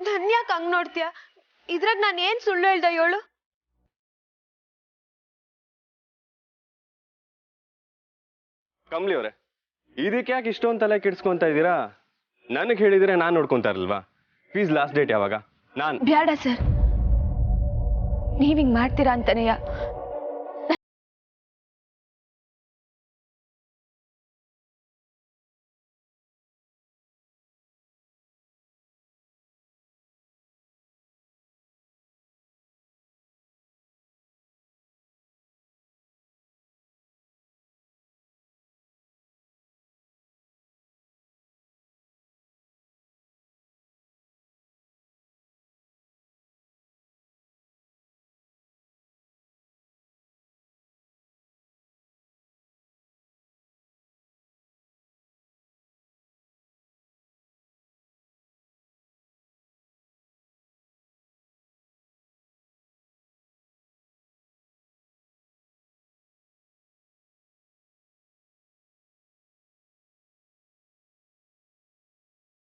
ನನ್ ಯಾಕೆ ಹಂಗ್ ನೋಡ್ತೀಯ? ಇದ್ರಾಗ ನಾನು ಏನ್ ಸುಳ್ಳು ಹೇಳ್ದ ಹೇಳು? ಕಮಲಿ ಅವರೇ, ಇದಕ್ಕೆ ಯಾಕೆ ಇಷ್ಟೊಂದು ತಲೆ ಕೆಡ್ಸ್ಕೊಂತ ಇದ್ದೀರಾ? ನನಗೆ ಹೇಳಿದ್ರೆ ನಾನು ನೋಡ್ಕೊಂತ ಇರಲ್ವಾ? ಫೀಸ್ ಲಾಸ್ಟ್ ಡೇಟ್ ಯಾವಾಗ? ಬ್ಯಾಡ ಸರ್, ನೀವ್ ಹಿಂಗ್ ಮಾಡ್ತೀರಾ ಅಂತಾನೆಯ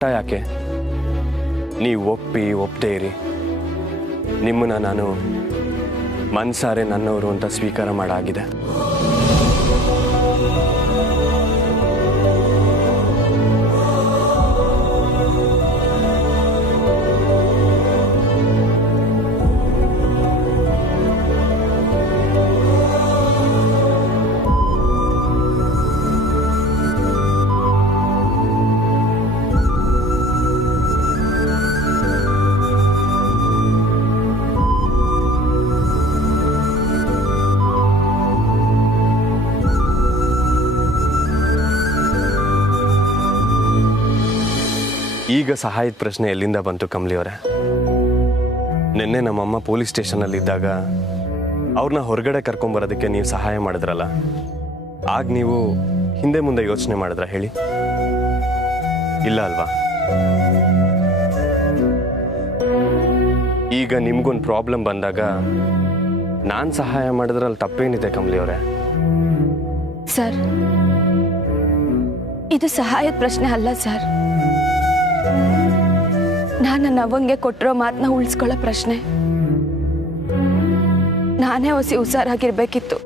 ಯಾಕೆ ನೀವು ಒಪ್ಪದೇ ಇರಿ, ನಿಮ್ಮನ್ನ ನಾನು ಮನ್ಸಾರೆ ನನ್ನವರು ಅಂತ ಸ್ವೀಕಾರ ಮಾಡಾಗಿದೆ. ಈಗ ಸಹಾಯದ ಪ್ರಶ್ನೆ ಎಲ್ಲಿಂದ ಬಂತು ಕಮಲಿ ಅವರೇ? ನಿನ್ನೆ ನಮ್ಮಮ್ಮ ಪೊಲೀಸ್ ಸ್ಟೇಷನಲ್ಲಿ ಇದ್ದಾಗ ಅವ್ರನ್ನ ಹೊರಗಡೆ ಕರ್ಕೊಂಬರೋದಕ್ಕೆ ನೀವು ಸಹಾಯ ಮಾಡಿದ್ರಲ್ಲ, ಆಗ ನೀವು ಹಿಂದೆ ಮುಂದೆ ಯೋಚನೆ ಮಾಡಿದ್ರ ಹೇಳಿ? ಇಲ್ಲ ಅಲ್ವಾ? ಈಗ ನಿಮ್ಗೊಂದು ಪ್ರಾಬ್ಲಮ್ ಬಂದಾಗ ನಾನು ಸಹಾಯ ಮಾಡಿದ್ರಲ್ಲಿ ತಪ್ಪೇನಿದೆ ಕಮಲಿ ಅವರೇ? ಸರ್, ಇದು ಸಹಾಯದ ಪ್ರಶ್ನೆ ಅಲ್ಲ ಸರ್, ನಾನು ನನ್ನ ಅವ್ವಂಗೆ ಕೊಟ್ಟಿರೋ ಮಾತನ್ನ ಉಳಿಸ್ಕೊಳ್ಳೋ ಪ್ರಶ್ನೆ. ನಾನೇ ಹುಷಾರಾಗಿರ್ಬೇಕಿತ್ತು.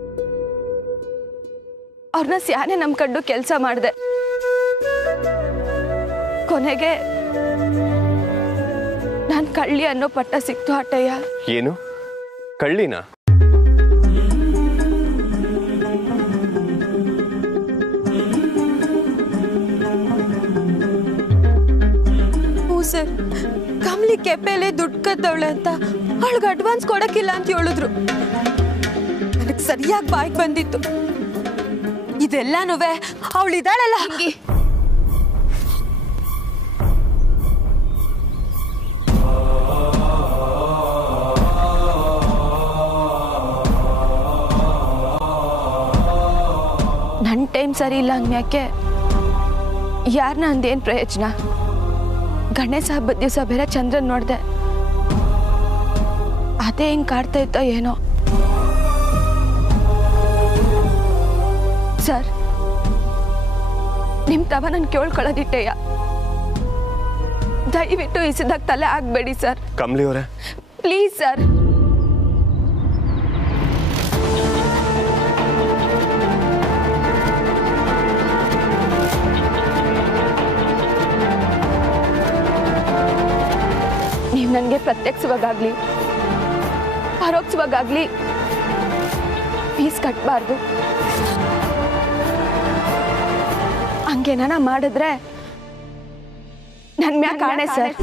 ಅವ್ರನ್ನ ಸ್ಯಾನೆ ನಂಬ್ಕೊಂಡು ಕೆಲಸ ಮಾಡಿದೆ. ಕೊನೆಗೆ ನಾನು ಕಳ್ಳಿ ಅನ್ನೋ ಪಟ್ಟ ಸಿಕ್ತು ಅಟ್ಟಯ್ಯ. ಏನು ಕಳ್ಳಿನ? ಸರ್, ಕಮಲಿ ಕೆಪೆಲೆ ದುಡ್ಡು ಕದ್ದವಳೆ ಅಂತ ಅವಳಿಗೆ ಅಡ್ವಾನ್ಸ್ ಕೊಡಕ್ಕಿಲ್ಲ ಅಂತ ಹೇಳಿದ್ರು. ನನಗೆ ಸರಿಯಾಗಿ ಬಾಯ್ಗೆ ಬಂದಿತ್ತು. ಇದೆಲ್ಲಾನು ಅವಳಿದಾಳಲ್ಲ ಹಿಂಗಿ. ನನ್ನ ಟೈಮ್ ಸರಿ ಇಲ್ಲ ಅಂದ್ಮ್ಯಾಕೆ ಯಾರನ್ನ ಅಂದೇನು ಪ್ರಯೋಜನ? ಗಣೇಶ ಹಬ್ಬದ ದಿವಸ ಬೇರೆ ಚಂದ್ರನ್ ನೋಡ್ದೆ, ಅದೇ ಹಿಂಗ್ ಕಾಡ್ತಾ ಇತ್ತೋ ಏನೋ. ಸರ್, ನಿಮ್ ತವ ನನ್ ಕೇಳ್ಕೊಳ್ಳೋದಿಟ್ಟೆಯ, ದಯವಿಟ್ಟು ಇಸಿದಾಗ ತಲೆ ಆಗ್ಬೇಡಿ ಸರ್. ಕಮಲಿ ಅವರೇ, ಪ್ಲೀಸ್ ಸರ್. ನೀವು ನನಗೆ ಪ್ರತ್ಯಕ್ಷವಾಗಲಿ ಪರೋಕ್ಷವಾಗಲಿ ಫೀಸ್ ಕಟ್ಟಬಾರ್ದು. ಹಂಗೇನ ಮಾಡಿದ್ರೆ ನನ್ನ ಮ್ಯಾಗ ಕಾಣೆ ಸರ್.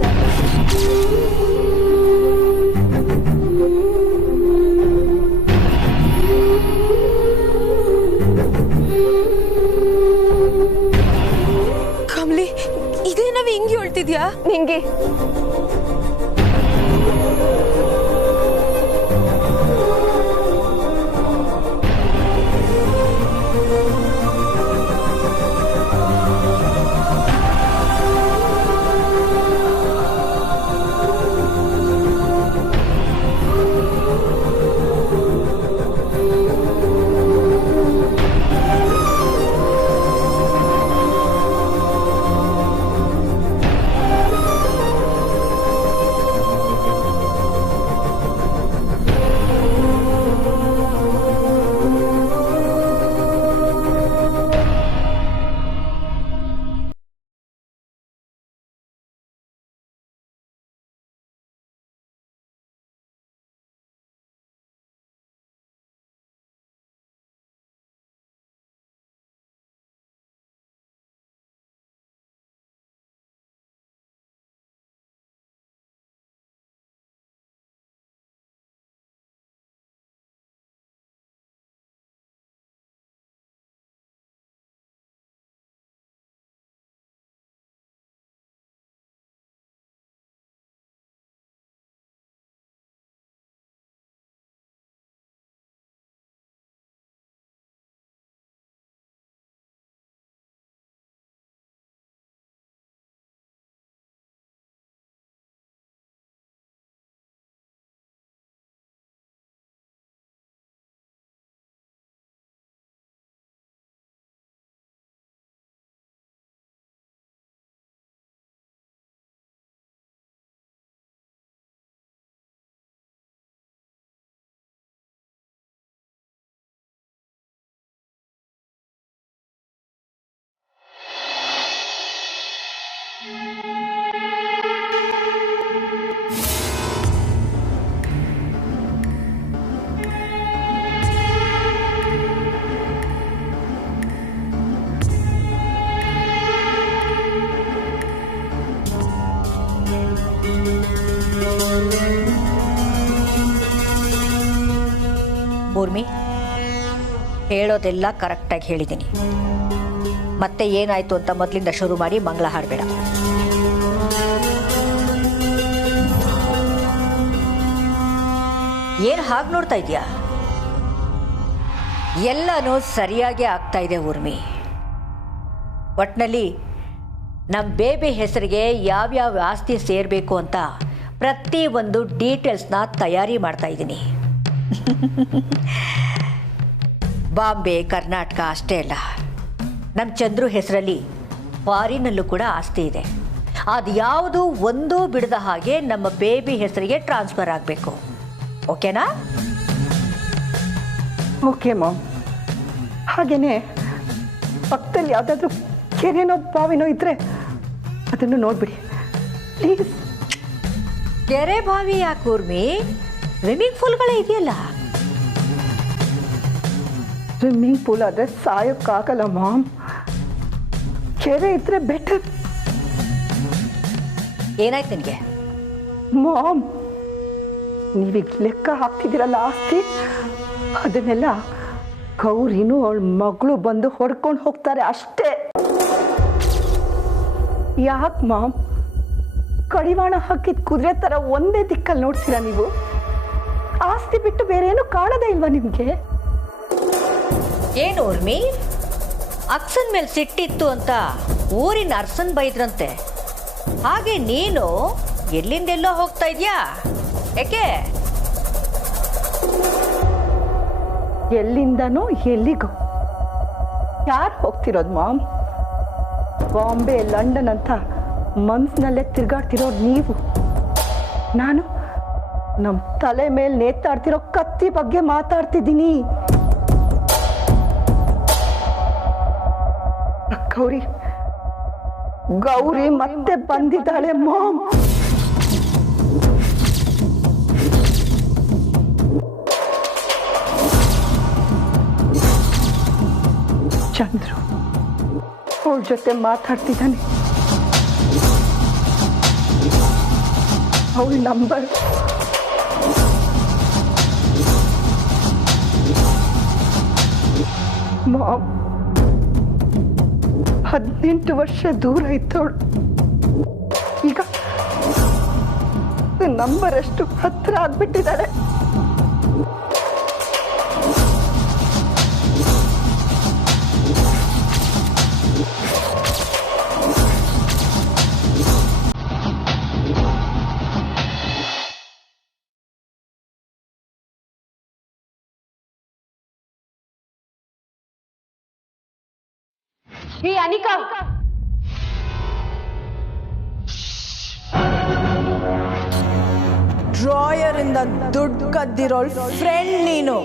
ಕಮಲಿ, ಇದೇ ನಾವು ಹಿಂಗೆ ಹೇಳ್ತಿದ್ಯಾ ನಿಂಗೆ? ಊರ್ಮಿ, ಹೇಳೋದೆಲ್ಲ ಕರೆಕ್ಟಾಗಿ ಹೇಳಿದ್ದೀನಿ. ಮತ್ತೆ ಏನಾಯ್ತು ಅಂತ ಮೊದಲಿಂದ ಶುರು ಮಾಡಿ ಮಂಗಳ ಹಾಡಬೇಡ. ಏನು ಹಾಗೆ ನೋಡ್ತಾ ಇದೀಯಾ? ಎಲ್ಲನೂ ಸರಿಯಾಗಿ ಆಗ್ತಾ ಇದೆ ಊರ್ಮಿ. ಒಟ್ಟಿನಲ್ಲಿ ನಮ್ಮ ಬೇಬಿ ಹೆಸರಿಗೆ ಯಾವ್ಯಾವ ಆಸ್ತಿ ಸೇರಬೇಕು ಅಂತ ಪ್ರತಿ ಒಂದು ಡೀಟೇಲ್ಸ್ನ ತಯಾರಿ ಮಾಡ್ತಾ ಇದ್ದೀನಿ. ಬಾಂಬೆ, ಕರ್ನಾಟಕ ಅಷ್ಟೇ ಅಲ್ಲ, ನಮ್ಮ ಚಂದ್ರು ಹೆಸರಲ್ಲಿ ಫಾರಿನಲ್ಲೂ ಕೂಡ ಆಸ್ತಿ ಇದೆ. ಅದು ಯಾವುದು ಒಂದೂ ಬಿಡದ ಹಾಗೆ ನಮ್ಮ ಬೇಬಿ ಹೆಸರಿಗೆ ಟ್ರಾನ್ಸ್ಫರ್ ಆಗಬೇಕು. ಓಕೆನಾ? Okay ma'am. ಹಾಗೇನೆ ಪಕ್ಕದಲ್ಲಿ ಯಾವುದಾದ್ರೂ ಕೆರೆನೋ ಬಾವಿನೋ ಇದ್ರೆ ಅದನ್ನು ನೋಡ್ಬಿಡಿ ಪ್ಲೀಸ್. ಕೆರೆ ಬಾವಿ ಯಾಕೆ ಊರ್ಮಿ? ಸ್ವಿಮ್ಮಿಂಗ್ ಪೂಲ್ಗಳೇ ಇದೆಯಲ್ಲ. ಸ್ವಿಮ್ಮಿಂಗ್ ಪೂಲ್ ಆದರೆ ಸಾಯೋಕ್ಕಾಗಲ್ಲ ಮಾಮ್. ಕೆರೆ ಇದ್ರೆ ಬೆಟರ್. ಏನಾಯ್ತು ನಿನಗೆ? ಮಾಮ್, ನೀವೀಗ ಲೆಕ್ಕ ಹಾಕ್ತಿದ್ದೀರಲ್ಲ ಆಸ್ತಿ, ಅದನ್ನೆಲ್ಲ ಗೌರಿನೂ ಅವಳ ಮಗಳು ಬಂದು ಹೊಡ್ಕೊಂಡು ಹೋಗ್ತಾರೆ ಅಷ್ಟೇ. ಯಾಕೆ ಮಾಮ್ ಕಡಿವಾಣ ಹಾಕಿದ ಕುದುರೆ ಥರ ಒಂದೇ ದಿಕ್ಕಲ್ಲಿ ನೋಡ್ತೀರಾ ನೀವು? ಆಸ್ತಿ ಬಿಟ್ಟು ಬೇರೆ ಏನು ಕಾಣದೇ ಇಲ್ವಾ ನಿಮಗೆ? ಏನು ಊರ್ಮಿ, ಅಕ್ಸನ್ ಮೇಲೆ ಸಿಟ್ಟಿತ್ತು ಅಂತ ಊರಿನ ಅರ್ಸನ್ ಬೈದ್ರಂತೆ, ಹಾಗೆ ನೀನು ಎಲ್ಲಿಂದೆಲ್ಲೋ ಹೋಗ್ತಾ ಇದೀಯಾ? ಯಾಕೆ? ಎಲ್ಲಿಂದನೋ ಎಲ್ಲಿಗೋ ಯಾರು ಹೋಗ್ತಿರೋದು ಮಾಮ್? ಬಾಂಬೆ, ಲಂಡನ್ ಅಂತ ಮನ್ಸಿನಲ್ಲೇ ತಿರ್ಗಾಡ್ತಿರೋದು ನೀವು. ನಾನು ನಮ್ಮ ತಲೆ ಮೇಲೆ ನೇತಾಡ್ತಿರೋ ಕತ್ತಿ ಬಗ್ಗೆ ಮಾತಾಡ್ತಿದ್ದೀನಿ. ಗೌರಿ ಗೌರಿ ಮತ್ತೆ ಬಂದಿದ್ದಾಳೆ ಮಾಮ್. ಚಂದ್ರು ಅವಳ ಜೊತೆ ಮಾತಾಡ್ತಿದ್ದಾನೆ. ಅವಳ ನಂಬರ್ ಮಾಮ್ 18 ವರ್ಷ ದೂರ ಇದ್ದವಳು ಈಗ ನಂಬರ್ ಅಷ್ಟು ಹತ್ರ ಆಗ್ಬಿಟ್ಟಿದ್ದಾಳೆ. ಈ ಅನಿಕಾ, ಡ್ರಾಯರ್ ಇಂದ ದುಡ್ಡು ಕದ್ದಿರೋಳ್ ಫ್ರೆಂಡ್ ನೀನು.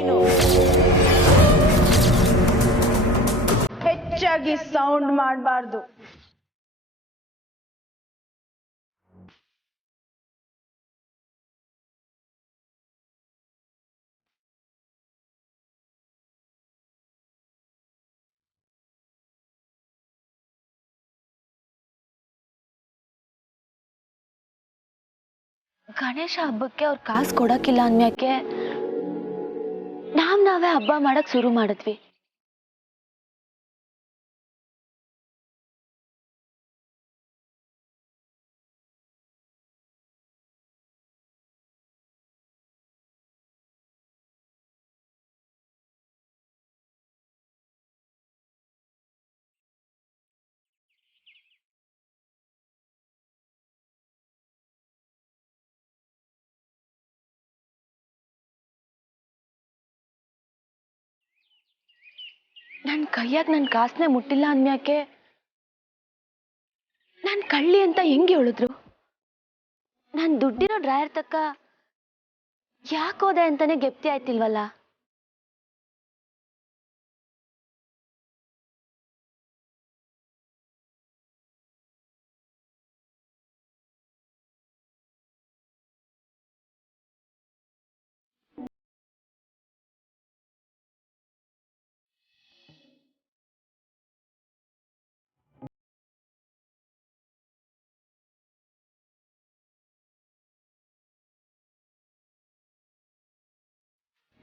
ಹೆಚ್ಚಾಗಿ ಸೌಂಡ್ ಮಾಡಬಾರ್ದು. ಗಣೇಶ ಹಬ್ಬಕ್ಕೆ ಅವ್ರು ಕಾಸು ಕೊಡಕ್ಕಿಲ್ಲ ಅನ್ಮ್ಯಾಕೆ ನಾವೇ ಹಬ್ಬ ಮಾಡಕ್ ಶುರು ಮಾಡಿದ್ವಿ. ನನ್ನ ಕೈಯಾಗ ನನ್ನ ಕಾಸನ್ನೇ ಮುಟ್ಟಿಲ್ಲ ಅನ್ಮ್ಯಾಕೆ ನಾನು ಕಳ್ಳಿ ಅಂತ ಹೆಂಗೆ ಹೇಳಿದ್ರು? ನಾನು ದುಡ್ಡಿರೋ ಡ್ರಾಯರ್ ತಕ್ಕ ಯಾಕೋದೆ ಅಂತಾನೆ ಗೆಪ್ತಿ ಆಯ್ತಿಲ್ವಲ್ಲ.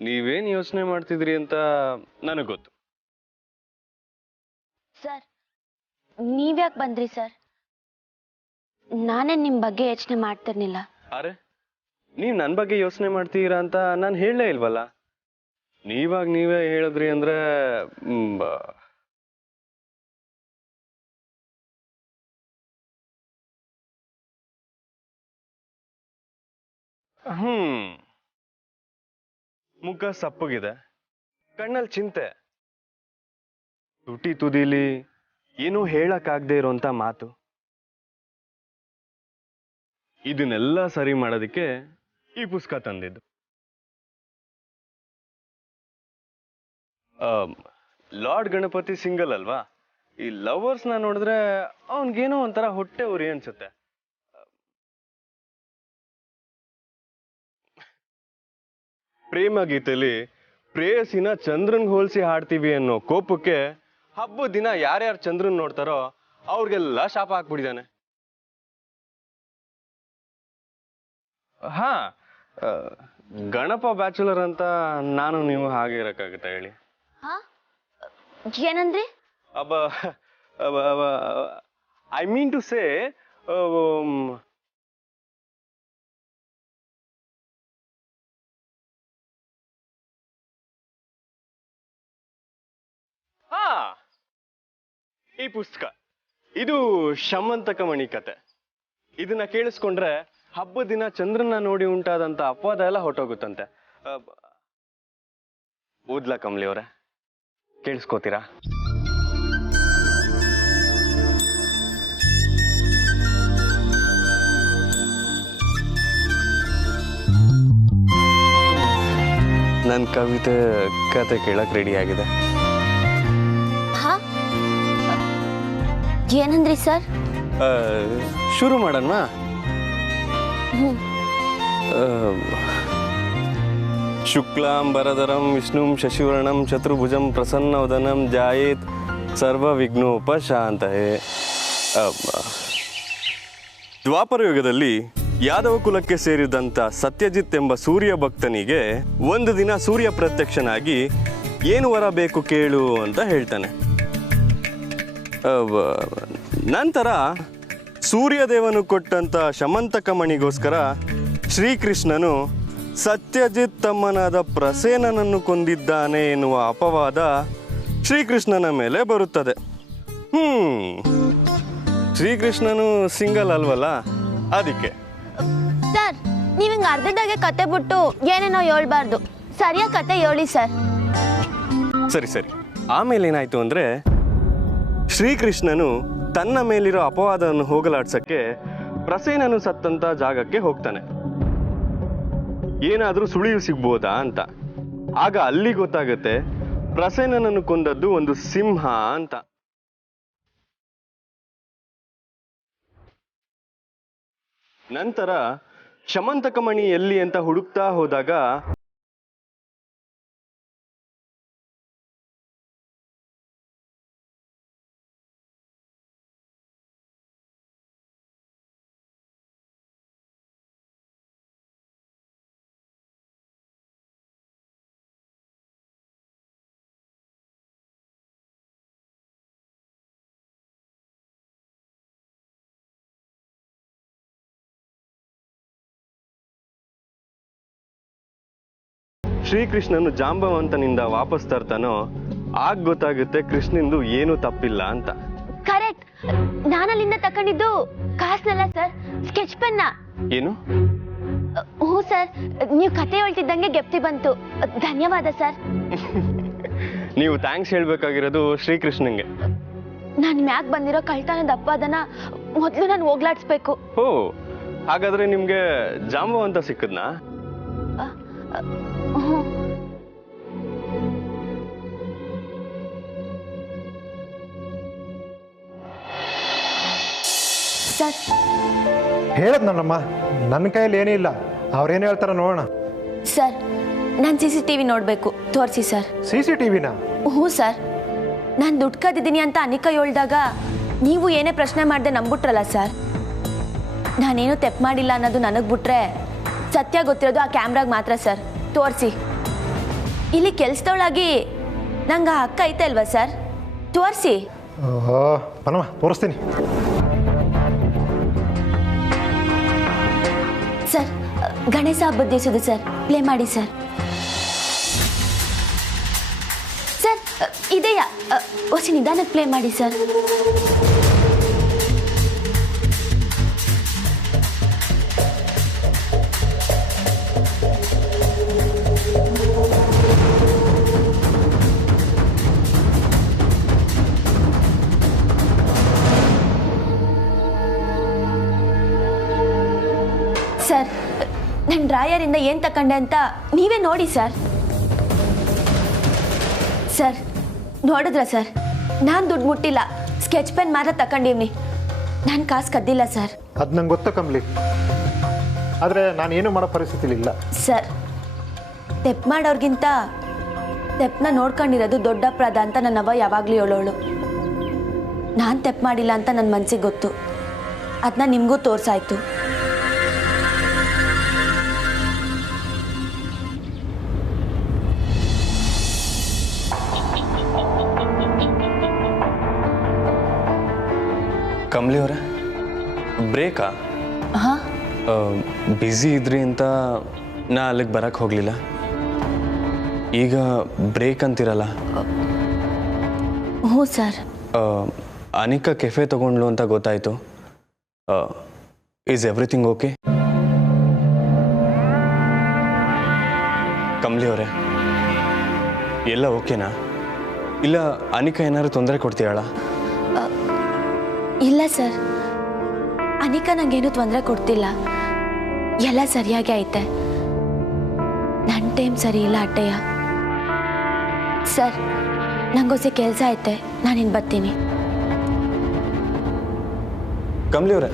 ನೀವೇನು ಯೋಚನೆ ಮಾಡ್ತಿದ್ರಿ ಅಂತ ನನಗೆ ಗೊತ್ತು. ಸರ್ ನೀವ್ಯಾಕೆ ಬಂದ್ರಿ ಸರ್? ನಾನೇ ನಿಮ್ಮ ಬಗ್ಗೆ ಯೋಚನೆ ಮಾಡ್ತಿರ್ಲಿಲ್ಲ. ಅರೆ, ನೀವು ನನ್ನ ಬಗ್ಗೆ ಯೋಚನೆ ಮಾಡ್ತೀರಾ ಅಂತ ನಾನು ಹೇಳಲೇ ಇಲ್ವಲ್ಲ. ನೀವೇ ಹೇಳಿದ್ರಿ ಅಂದ್ರೆ ಮುಖ ಸಪ್ಪಗಿದೆ, ಕಣ್ಣಲ್ಲಿ ಚಿಂತೆ, ತುಟಿ ತುದಿಲಿ ಏನೂ ಹೇಳಕ್ಕಾಗದೆ ಇರೋಂಥ ಮಾತು. ಇದನ್ನೆಲ್ಲ ಸರಿ ಮಾಡೋದಕ್ಕೆ ಈ ಪುಸ್ತಕ ತಂದಿದ್ದು. ಲಾರ್ಡ್ ಗಣಪತಿ ಸಿಂಗಲ್ ಅಲ್ವಾ? ಈ ಲವರ್ಸ್ನ ನೋಡಿದ್ರೆ ಅವನಿಗೇನೋ ಒಂಥರ ಹೊಟ್ಟೆ ಉರಿ ಅನ್ಸುತ್ತೆ. ಪ್ರೇಮ ಗೀತೆಯಲ್ಲಿ ಪ್ರೇಯಸಿನ ಚಂದ್ರನ್ಗೆ ಹೋಲಿಸಿ ಹಾಡ್ತೀವಿ ಅನ್ನೋ ಕೋಪಕ್ಕೆ ಹಬ್ಬದ ದಿನ ಯಾರ್ಯಾರು ಚಂದ್ರನ್ ನೋಡ್ತಾರೋ ಅವ್ರಿಗೆಲ್ಲ ಶಾಪ ಹಾಕ್ಬಿಟ್ಟಿದ್ದಾನೆ. ಹಾ, ಗಣಪ ಬ್ಯಾಚುಲರ್ ಅಂತ ನಾನು ನೀವು ಹಾಗೆ ಇರಕ್ಕಾಗತ್ತಾ ಹೇಳಿ? ಏನಂದ್ರಿ? ಐ ಮೀನ್ ಟು ಸೇ, ಈ ಪುಸ್ತಕ ಇದು ಶಮಂತಕ ಮಣಿ ಕತೆ. ಇದನ್ನ ಕೇಳಿಸ್ಕೊಂಡ್ರೆ ಹಬ್ಬದ ದಿನ ಚಂದ್ರನ ನೋಡಿ ಉಂಟಾದಂತ ಅಪವಾದ ಎಲ್ಲ ಹೊಟ್ಟೋಗುತ್ತಂತೆ. ಓದ್ಲಾ ಕಮಲಿ ಅವರೇ? ಕೇಳಿಸ್ಕೋತೀರಾ? ನನ್ನ ಕವಿತೆ ಕತೆ ಕೇಳಕ್ ರೆಡಿ ಆಗಿದೆ. ಏನಂದ್ರಿ ಸರ್? ಶುರು ಮಾಡೋಣ. ಶುಕ್ಲಾಂಬರಧರಂ ವಿಷ್ಣುಂ ಶಶಿವರ್ಣಂ ಚತುರ್ಭುಜಂ ಪ್ರಸನ್ನವದನಂ ಧ್ಯಾಯೇತ್ ಸರ್ವ ವಿಘ್ನೋಪಶಾಂತಯೇ. ದ್ವಾಪರ ಯುಗದಲ್ಲಿ ಯಾದವ ಕುಲಕ್ಕೆ ಸೇರಿದಂಥ ಸತ್ಯಜಿತ್ ಎಂಬ ಸೂರ್ಯ ಭಕ್ತನಿಗೆ ಒಂದು ದಿನ ಸೂರ್ಯ ಪ್ರತ್ಯಕ್ಷನಾಗಿ ಏನು ವರ ಬೇಕು ಕೇಳು ಅಂತ ಹೇಳ್ತಾನೆ. ನಂತರ ಸೂರ್ಯದೇವನು ಕೊಟ್ಟಂತ ಶಮಂತಕ ಮಣಿಗೋಸ್ಕರ ಶ್ರೀಕೃಷ್ಣನು ಸತ್ಯಜಿತ್ ತಮ್ಮನಾದ ಪ್ರಸೇನನನ್ನು ಕೊಂದಿದ್ದಾನೆ ಎನ್ನುವ ಅಪವಾದ ಶ್ರೀಕೃಷ್ಣನ ಮೇಲೆ ಬರುತ್ತದೆ. ಶ್ರೀಕೃಷ್ಣನು ಸಿಂಗಲ್ ಅಲ್ವಲ್ಲ, ಅದಕ್ಕೆ. ಸರ್, ನೀವು ಹಿಂಗೆ ಅರ್ಧದಾಗೆ ಕತೆ ಬಿಟ್ಟು ಏನೇನೋ ಹೇಳ್ಬಾರ್ದು. ಸರಿಯಾಗಿ ಕತೆ ಹೇಳಿ ಸರ್. ಸರಿ. ಆಮೇಲೆ ಏನಾಯ್ತು ಅಂದ್ರೆ, ಶ್ರೀಕೃಷ್ಣನು ತನ್ನ ಮೇಲಿರೋ ಅಪವಾದವನ್ನು ಹೋಗಲಾಡ್ಸಕ್ಕೆ ಪ್ರಸೇನನು ಸತ್ತಂತ ಜಾಗಕ್ಕೆ ಹೋಗ್ತಾನೆ. ಏನಾದ್ರೂ ಸುಳಿವು ಸಿಗ್ಬೋದಾ ಅಂತ. ಆಗ ಅಲ್ಲಿ ಗೊತ್ತಾಗುತ್ತೆ ಪ್ರಸೇನನನ್ನು ಕೊಂದದ್ದು ಒಂದು ಸಿಂಹ ಅಂತ. ನಂತರ ಶಮಂತಕ ಮಣಿ ಎಲ್ಲಿ ಅಂತ ಹುಡುಕ್ತಾ ಹೋದಾಗ ಶ್ರೀಕೃಷ್ಣನು ಜಾಂಬವಂತನಿಂದ ವಾಪಸ್ ತರ್ತಾನೋ ಆಗ ಗೊತ್ತಾಗುತ್ತೆ ಕೃಷ್ಣಂದು ಏನು ತಪ್ಪಿಲ್ಲ ಅಂತ. ಕರೆಕ್ಟ್. ನಾನಲ್ಲಿಂದ ತಕೊಂಡಿದ್ದು ಕಾಸ್ನಲ್ಲ ಸರ್, ಸ್ಕೆಚ್ ಪೆನ್ನ. ಏನು? ಹ್ಞೂ ಸರ್, ನೀವು ಕತೆ ಹೇಳ್ತಿದ್ದಂಗೆ ಗೆಪ್ತಿ ಬಂತು. ಧನ್ಯವಾದ ಸರ್. ನೀವು ಥ್ಯಾಂಕ್ಸ್ ಹೇಳ್ಬೇಕಾಗಿರೋದು ಶ್ರೀಕೃಷ್ಣಂಗೆ. ನಾನು ಮ್ಯಾಗ್ ಬಂದಿರೋ ಕಳ್ತನದ ಅಪವಾದನ ಮೊದಲು ನಾನು ಹೋಗ್ಲಾಡ್ಸ್ಬೇಕು. ಓ, ಹಾಗಾದ್ರೆ ನಿಮ್ಗೆ ಜಾಂಬವಂತ ಸಿಕ್ಕದ್ನಾ? ಸರ್, ಹೇಳದ್ ನನ್ನಮ್ಮ, ನನ್ನ ಕೈಯಲ್ಲಿ ಏನೂ ಇಲ್ಲ. ಅವ್ರೇನು ಹೇಳ್ತಾರ ನೋಡೋಣ. ಸರ್, ನಾನು CCTV ನೋಡಬೇಕು, ತೋರಿಸಿ ಸರ್. CCTVನ? ಹ್ಞೂ ಸರ್. ನಾನು ದುಡ್ಡು ಕದ್ದಿದ್ದೀನಿ ಅಂತ ಅನಿಕಾ ಹೇಳ್ದಾಗ ನೀವು ಏನೇ ಪ್ರಶ್ನೆ ಮಾಡದೆ ನಂಬಿಟ್ರಲ್ಲ ಸರ್. ನಾನೇನು ತೆಪ್ಪು ಮಾಡಿಲ್ಲ ಅನ್ನೋದು ನನಗೆ ಬಿಟ್ರೆ ಸತ್ಯ ಗೊತ್ತಿರೋದು ಆ ಕ್ಯಾಮ್ರಾಗೆ ಮಾತ್ರ ಸರ್. ತೋರಿಸಿ. ಇಲ್ಲಿ ಕೆಲ್ಸದವಳಾಗಿ ನಂಗೆ ಆ ಅಕ್ಕ ಐತೆ ಅಲ್ವಾ ಸರ್? ತೋರಿಸಿ. ಬನ್ನಮ್ಮ ತೋರಿಸ್ತೀನಿ. ಸರ್, ಗಣೇಶ ಹಬ್ಬದ ದಿವಸದ ಸರ್, ಪ್ಲೇ ಮಾಡಿ ಸರ್. ಸರ್, ಇದೆಯಾ? ಹೊಸ ನಿಧಾನಕ್ಕೆ ಪ್ಲೇ ಮಾಡಿ ಸರ್. ಸರ್, ನನ್ನ ಡ್ರಾಯರಿಂದ ಏನು ತಕೊಂಡೆ ಅಂತ ನೀವೇ ನೋಡಿ ಸರ್. ಸರ್, ನೋಡಿದ್ರ ಸರ್, ನಾನು ದುಡ್ಡು ಮುಟ್ಟಿಲ್ಲ, ಸ್ಕೆಚ್ ಪೆನ್ ಮಾತ್ರ ತಗೊಂಡಿವ್ನಿ. ನಾನು ಕಾಸು ಕದ್ದಿಲ್ಲ ಸರ್. ಅದು ನಂಗೆ ಗೊತ್ತು ಕಮಲಿ, ಆದರೆ ನಾನು ಏನು ಮಾಡೋ ಪರಿಸ್ಥಿತಿಲಿ ಇಲ್ಲ. ಸರ್, ತೆಪ್ಪು ಮಾಡೋರ್ಗಿಂತ ತೆಪ್ಪನ್ನ ನೋಡ್ಕೊಂಡಿರೋದು ದೊಡ್ಡ ಅಪರಾಧ ಅಂತ ನನ್ನವ್ವ ಯಾವಾಗಲೂ ಹೇಳೋಳು. ನಾನು ತೆಪ್ಪು ಮಾಡಿಲ್ಲ ಅಂತ ನನ್ನ ಮನಸ್ಸಿಗೆ ಗೊತ್ತು. ಅದನ್ನ ನಿಮಗೂ ತೋರಿಸಾಯ್ತು. ಕಮಲಿ ಅವರೇ, ಬ್ರೇಕಾ? ಹಾಂ, ಬ್ಯುಸಿ ಇದ್ರಿ ಅಂತ ನಾ ಅಲ್ಲಿಗೆ ಬರಕ್ಕೆ ಹೋಗಲಿಲ್ಲ. ಈಗ ಬ್ರೇಕ್ ಅಂತಿರಲ್ಲ? ಹ್ಞೂ ಸರ್. ಅನಿಕಾ ಕೆಫೆ ತಗೊಂಡ್ಲು ಅಂತ ಗೊತ್ತಾಯಿತು. Is everything okay? ಕಮಲಿ ಅವರೇ, ಎಲ್ಲ ಓಕೆನಾ? ಇಲ್ಲ ಅನಿಕಾ ಏನಾದ್ರು ತೊಂದರೆ ಕೊಡ್ತೀಯಾಳ? ಇಲ್ಲ ಸರ್, ಅನಿಕಾ ನಂಗೇನು ತೊಂದರೆ ಕೊಡ್ತಿಲ್ಲ. ಎಲ್ಲ ಸರಿಯಾಗಿ ಐತೆ. ನನ್ನ ಟೈಮ್ ಸರಿ ಇಲ್ಲ ಅಟ್ಟಯ್ಯ. ಸರ್, ನಂಗೊಸಿ ಕೆಲಸ ಐತೆ, ನಾನಿನ್ನು ಬರ್ತೀನಿ. ಕಮಲಿ ಅವರೇ,